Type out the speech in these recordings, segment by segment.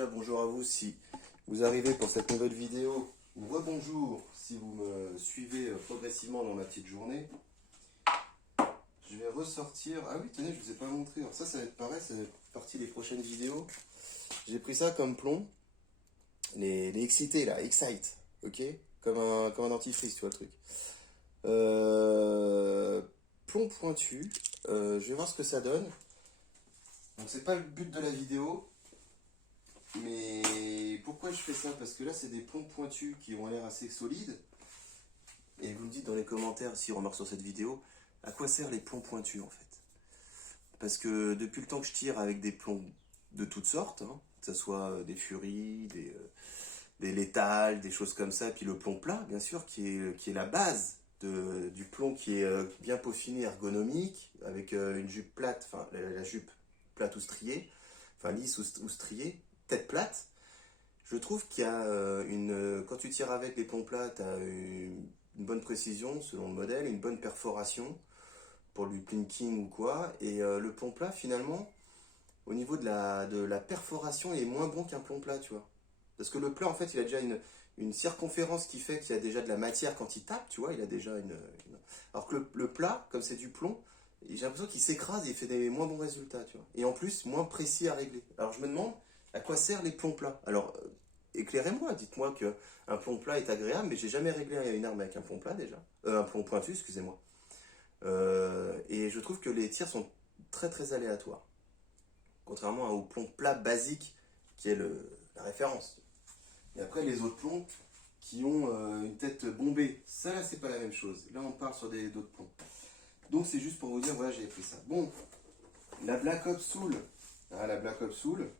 déjà bonjour à vous si vous arrivez pour cette nouvelle vidéo, ou rebonjour si vous me suivez progressivement dans ma petite journée. Je vais ressortir, ah oui tenez je vous ai pas montré, alors ça va être pareil, ça fait partie des prochaines vidéos. J'ai pris ça comme plomb, les excités là, Excite, ok, comme un dentifrice tu vois le truc. Plomb pointu, je vais voir ce que ça donne. Donc c'est pas le but de la vidéo, mais pourquoi je fais ça? Parce que là c'est des plombs pointus qui ont l'air assez solides. Et vous me dites dans les commentaires, si on remarque sur cette vidéo, à quoi servent les plombs pointus en fait? Parce que depuis le temps que je tire avec des plombs de toutes sortes, hein, que ce soit des Fury, des létales, des choses comme ça, puis le plomb plat bien sûr, qui est la base du plomb qui est bien peaufiné, ergonomique, avec une jupe plate, enfin la jupe plate ou striée, enfin lisse ou striée, tête plate. Je trouve qu'il y a quand tu tires avec les plombs plats, tu as une bonne précision selon le modèle, une bonne perforation pour du plinking ou quoi. Et le plomb plat, finalement, au niveau de la perforation, il est moins bon qu'un plomb plat, tu vois. Parce que le plat, en fait, il a déjà une circonférence qui fait qu'il y a déjà de la matière quand il tape, tu vois, il a déjà Alors que le plat, comme c'est du plomb, j'ai l'impression qu'il s'écrase et il fait des moins bons résultats, tu vois. Et en plus, moins précis à régler. Alors je me demande à quoi servent les plombs plats. Alors, éclairez-moi, dites-moi qu'un plomb plat est agréable, mais j'ai jamais réglé une arme avec un plomb plat déjà. Un plomb pointu, excusez-moi. Et je trouve que les tirs sont très très aléatoires. Contrairement au plomb plat basique, qui est la référence. Et après, les autres plombs qui ont une tête bombée. Ça, là, c'est pas la même chose. Là, on part sur d'autres plombs. Donc, c'est juste pour vous dire, voilà, j'ai pris ça. Bon, la Black Ops Soul. Ah, la Black Ops Soul.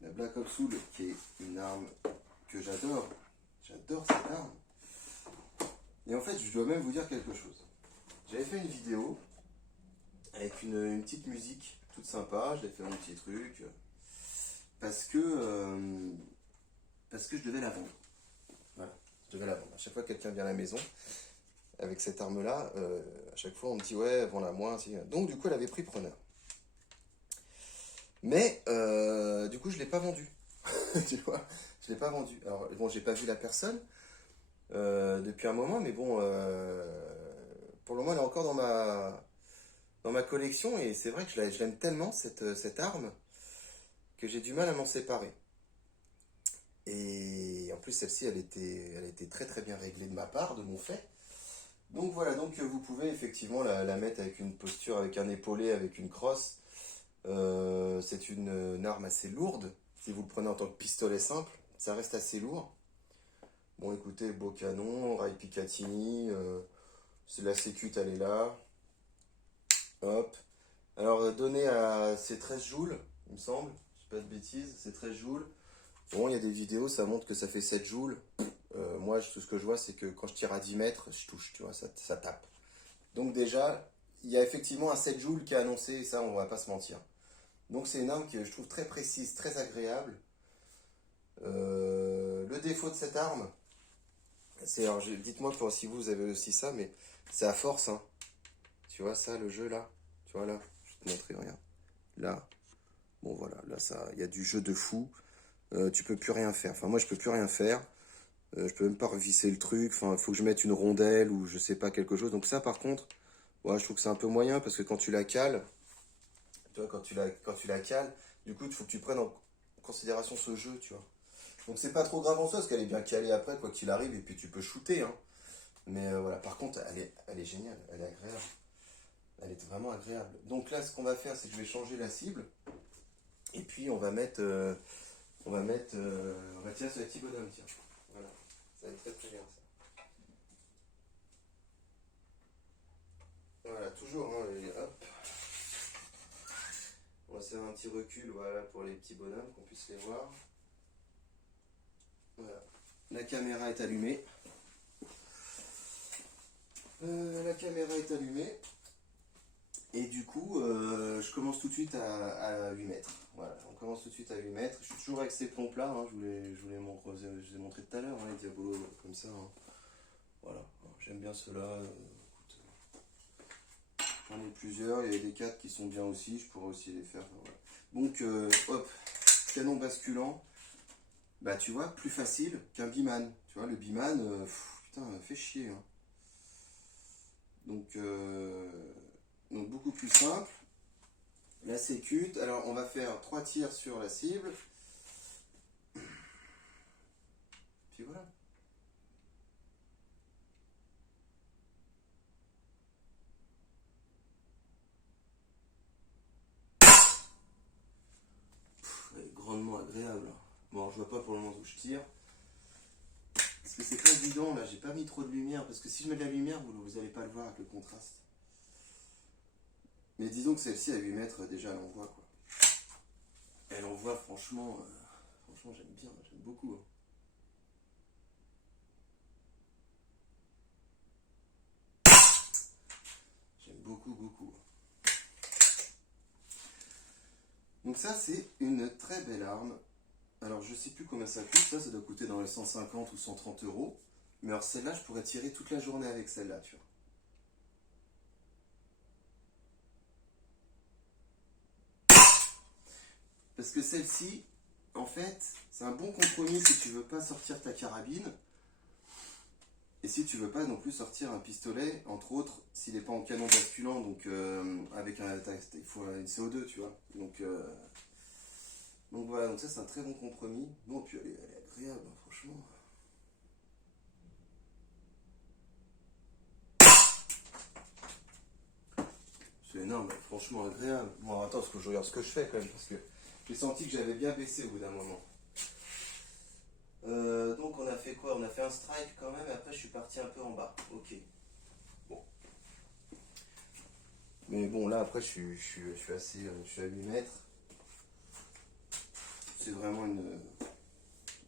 La Black Ops Soul, qui est une arme que j'adore. J'adore cette arme. Et en fait, je dois même vous dire quelque chose. J'avais fait une vidéo avec une petite musique toute sympa. J'avais fait mon petit truc. Parce que je devais la vendre. Voilà, je devais la vendre. À chaque fois que quelqu'un vient à la maison, avec cette arme-là, à chaque fois on me dit ouais, vends-la moi. Donc du coup, elle avait pris preneur. Mais du coup, je ne l'ai pas vendue. Tu vois, je ne l'ai pas vendue. Alors bon, j'ai pas vu la personne depuis un moment, mais bon, pour le moment, elle est encore dans ma collection et c'est vrai que je l'aime tellement cette arme que j'ai du mal à m'en séparer. Et en plus, celle-ci, elle était très très bien réglée de ma part, de mon fait. Donc voilà, donc vous pouvez effectivement la mettre avec une posture, avec un épaulé, avec une crosse. C'est une arme assez lourde. Si vous le prenez en tant que pistolet simple, ça reste assez lourd. Bon, écoutez, beau canon, rail Picatinny, c'est la sécute, elle est là. Hop. Alors, donné à c'est 13 joules, il me semble. Je dis pas de bêtises, c'est 13 joules. Bon, il y a des vidéos, ça montre que ça fait 7 joules. Moi, tout ce que je vois, c'est que quand je tire à 10 mètres, je touche, tu vois, ça tape. Donc déjà, il y a effectivement un 7 joules qui est annoncé, et ça, on va pas se mentir. Donc c'est une arme que je trouve très précise, très agréable. Le défaut de cette arme, c'est, alors dites-moi si vous avez aussi ça, mais c'est à force, hein. Tu vois ça, le jeu là? Tu vois là? Je vais te montrer, regarde. Là, bon voilà, là ça, il y a du jeu de fou. Tu peux plus rien faire. Enfin, moi, je peux plus rien faire. Je peux même pas revisser le truc. Enfin, il faut que je mette une rondelle ou je sais pas quelque chose. Donc ça, par contre, ouais, je trouve que c'est un peu moyen parce que quand tu la cales, tu vois, quand tu la cales, du coup, il faut que tu prennes en considération ce jeu, tu vois. Donc c'est pas trop grave en soi parce qu'elle est bien calée après, quoi qu'il arrive, et puis tu peux shooter, hein. Mais voilà, par contre, elle est géniale, elle est agréable. Elle est vraiment agréable. Donc là, ce qu'on va faire, c'est que je vais changer la cible. Et puis on va mettre, on va tirer sur les petits bonhommes, tiens. Voilà, ça va être très très bien ça. Voilà, toujours, hein, et hop. On va faire un petit recul, voilà, pour les petits bonhommes, qu'on puisse les voir. Voilà, la caméra est allumée. La caméra est allumée. Et du coup, je commence tout de suite à 8 mètres. Voilà, on commence tout de suite à 8 mètres. Je suis toujours avec ces plombs plats, hein, je vous les montré tout à l'heure, hein, les diabolos comme ça. Hein. Voilà, j'aime bien ceux-là. J'en ai plusieurs, il y a des 4 qui sont bien aussi, je pourrais aussi les faire. Voilà. Donc, hop, canon basculant, bah tu vois, plus facile qu'un biman. Tu vois, le biman, putain, fait chier. Hein. Donc beaucoup plus simple. La sécute, alors on va faire 3 tirs sur la cible. Puis voilà. Elle est grandement agréable. Bon, je vois pas pour le moment où je tire. Parce que c'est pas évident là, j'ai pas mis trop de lumière. Parce que si je mets de la lumière, vous allez pas le voir avec le contraste. Mais disons que celle-ci à 8 mètres, déjà elle envoie quoi. Elle envoie franchement, franchement j'aime bien, j'aime beaucoup. Hein. J'aime beaucoup, beaucoup. Donc ça c'est une très belle arme. Alors je sais plus combien ça coûte, ça doit coûter dans les 150 ou 130 euros. Mais alors celle-là je pourrais tirer toute la journée avec celle-là, tu vois. Parce que celle-ci, en fait, c'est un bon compromis si tu veux pas sortir ta carabine. Et si tu veux pas non plus sortir un pistolet, entre autres, s'il n'est pas en canon basculant, donc avec un il faut une CO2, tu vois. Donc voilà, donc ça c'est un très bon compromis. Bon, puis elle est agréable, hein, franchement. C'est énorme, franchement agréable. Bon, attends, parce que je regarde ce que je fais quand même, parce que j'ai senti que j'avais bien baissé au bout d'un moment. Donc on a fait quoi? On a fait un strike quand même, et après je suis parti un peu en bas. Ok. Bon. Mais bon, là après je suis assez. Je suis à 8 mètres. C'est vraiment une.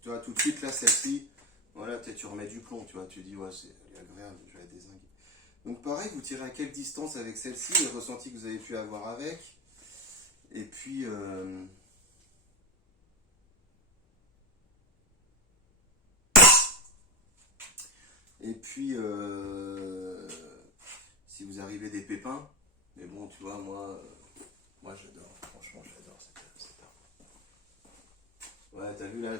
Tu vois, tout de suite là, celle-ci, voilà, peut-être tu remets du plomb, tu vois, tu dis, ouais, elle est agréable, je vais la dézinguer. Donc pareil, vous tirez à quelle distance avec celle-ci, le ressenti que vous avez pu avoir avec. Et puis. Et puis, si vous arrivez des pépins, mais bon, tu vois, moi j'adore, franchement, j'adore cette arme. Ouais, t'as vu là,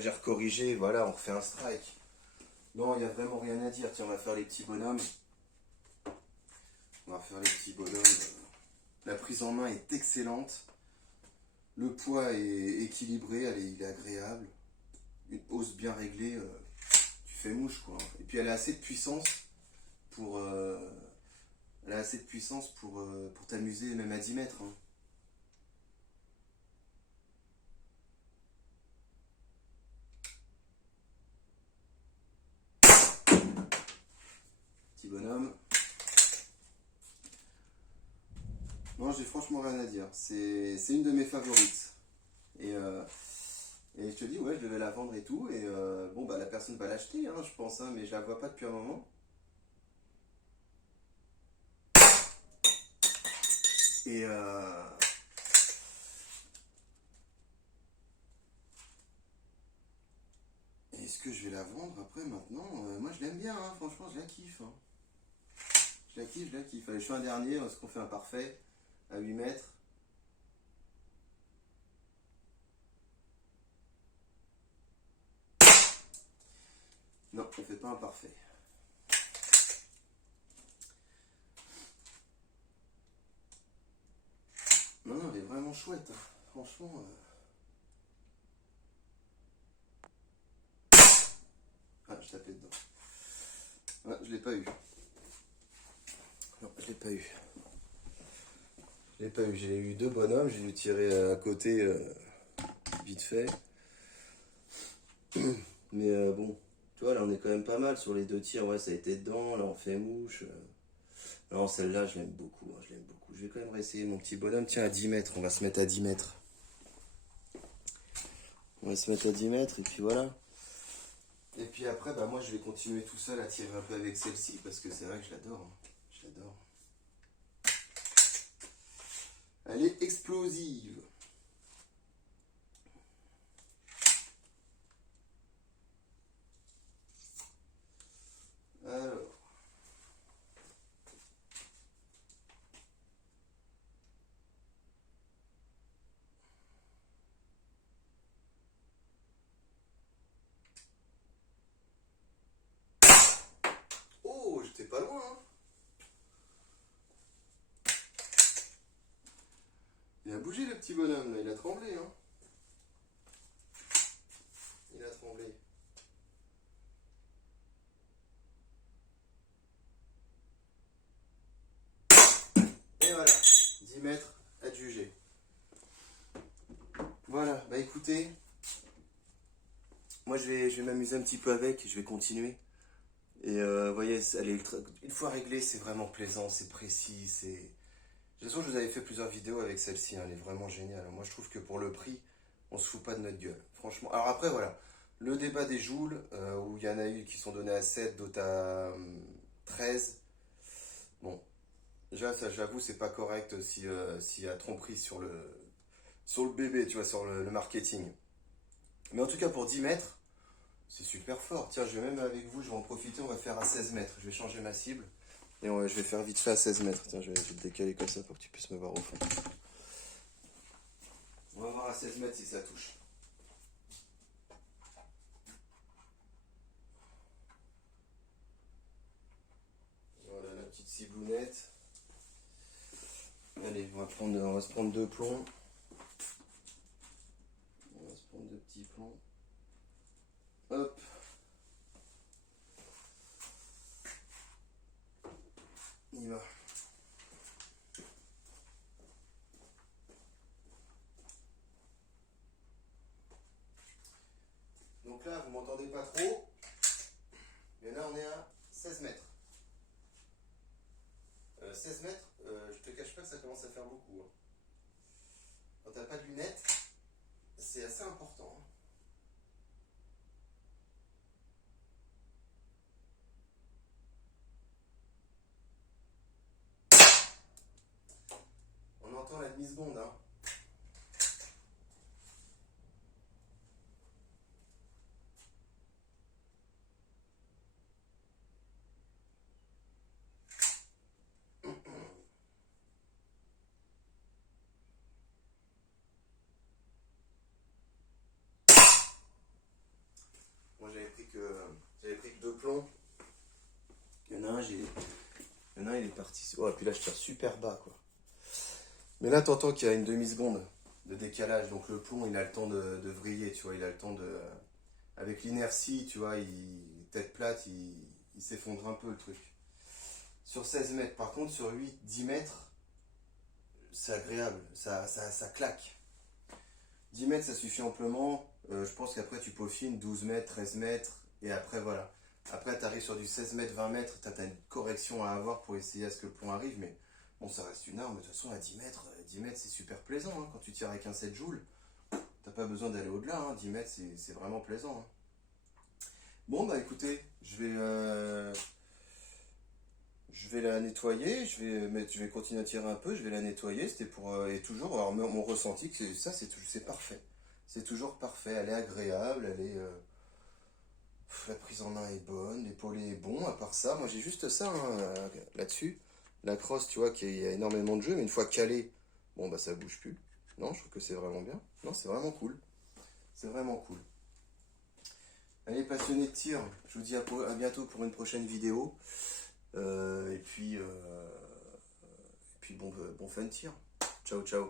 j'ai recorrigé, voilà, on refait un strike. Non, il n'y a vraiment rien à dire. Tiens, on va faire les petits bonhommes. On va faire les petits bonhommes. La prise en main est excellente. Le poids est équilibré, il est agréable. Une hausse bien réglée, tu fais mouche quoi. Et puis elle a assez de puissance pour. Elle a assez de puissance pour t'amuser même à 10 mètres. Hein. Petit bonhomme. Non, j'ai franchement rien à dire. C'est une de mes favorites. Et je te dis, ouais, je devais la vendre et tout. Et bon, bah la personne va l'acheter, hein, je pense, hein, mais je la vois pas depuis un moment. Et est-ce que je vais la vendre après maintenant? Moi je l'aime bien, hein, franchement je la kiffe. Hein. Je la kiffe, je la kiffe. Allez, je fais un dernier, est-ce qu'on fait un parfait à 8 mètres? Non, on fait pas un parfait. Non, non, elle est vraiment chouette. Hein. Franchement. Ah, je tapais dedans. Ouais, je l'ai pas eu. Non, je l'ai pas eu. Je l'ai pas eu. J'ai eu deux bonhommes, j'ai dû tirer à côté vite fait. Mais bon, tu vois, là on est quand même pas mal sur les deux tirs. Ouais, ça a été dedans, là on fait mouche. Non, celle-là, je l'aime beaucoup, hein, je l'aime beaucoup. Je vais quand même réessayer mon petit bonhomme. Tiens, à 10 mètres, on va se mettre à 10 mètres. On va se mettre à 10 mètres et puis voilà. Et puis après, bah moi je vais continuer tout seul à tirer un peu avec celle-ci parce que c'est vrai que je l'adore. Hein. Je l'adore. Elle est explosive. Alors. bougé le petit bonhomme là, il a tremblé hein. Il a tremblé. Et voilà, 10 mètres, adjugé. Voilà, bah écoutez, moi je vais m'amuser un petit peu avec, je vais continuer. Et vous voyez, elle est une fois réglée, c'est vraiment plaisant, c'est précis, c'est... De toute façon, je vous avais fait plusieurs vidéos avec celle-ci, hein, elle est vraiment géniale. Moi, je trouve que pour le prix, on se fout pas de notre gueule, franchement. Alors après, voilà, le débat des joules, où il y en a eu qui sont donnés à 7, d'autres à 13. Bon, déjà, ça, j'avoue, c'est pas correct s'il y a tromperie sur le bébé, tu vois, sur le marketing. Mais en tout cas, pour 10 mètres, c'est super fort. Tiens, je vais même avec vous, je vais en profiter, on va faire à 16 mètres. Je vais changer ma cible. Et je vais faire vite fait à 16 mètres. Tiens, je vais le décaler comme ça pour que tu puisses me voir au fond. On va voir à 16 mètres si ça touche. Voilà la petite ciblounette. Allez, on va se prendre 2 plombs. On va se prendre 2 petits plombs. Hop. Il va. Donc là, vous m'entendez pas trop. Mais là, on est à 16 mètres. 16 mètres, je te cache pas que ça commence à faire beaucoup. Hein. Quand t'as pas de lunettes, c'est assez important. Hein. On entend la demi-seconde. Hein. Moi j'avais pris que 2 plombs. Il y en a un, il est parti. Oh, et puis là je tire super bas quoi. Mais là t'entends qu'il y a une demi-seconde de décalage, donc le plomb il a le temps de vriller, tu vois, il a le temps de. Avec l'inertie, tu vois, tête plate, il s'effondre un peu le truc. Sur 16 mètres, par contre sur 10 mètres, c'est agréable, ça claque. 10 mètres ça suffit amplement. Je pense qu'après tu peaufines 12 mètres, 13 mètres, et après voilà. Après tu arrives sur du 16 mètres, 20 mètres, tu as une correction à avoir pour essayer à ce que le plomb arrive, mais bon ça reste une arme, de toute façon à 10 mètres c'est super plaisant, hein. Quand tu tires avec un 7 joules, t'as pas besoin d'aller au-delà, hein. 10 mètres c'est vraiment plaisant. Hein. Bon bah écoutez, je vais la nettoyer, je vais continuer à tirer un peu, je vais la nettoyer, c'était pour... et toujours, alors mon ressenti, c'est parfait. C'est toujours parfait, elle est agréable, la prise en main est bonne, l'épaulé est bon, à part ça, moi j'ai juste ça hein, là-dessus. La crosse, tu vois, qu'il y a énormément de jeu, mais une fois calée, bon bah ça bouge plus. Non, je trouve que c'est vraiment bien. Non, c'est vraiment cool. C'est vraiment cool. Allez, passionnés de tir, je vous dis à bientôt pour une prochaine vidéo. Et puis bon fun tir. Ciao, ciao.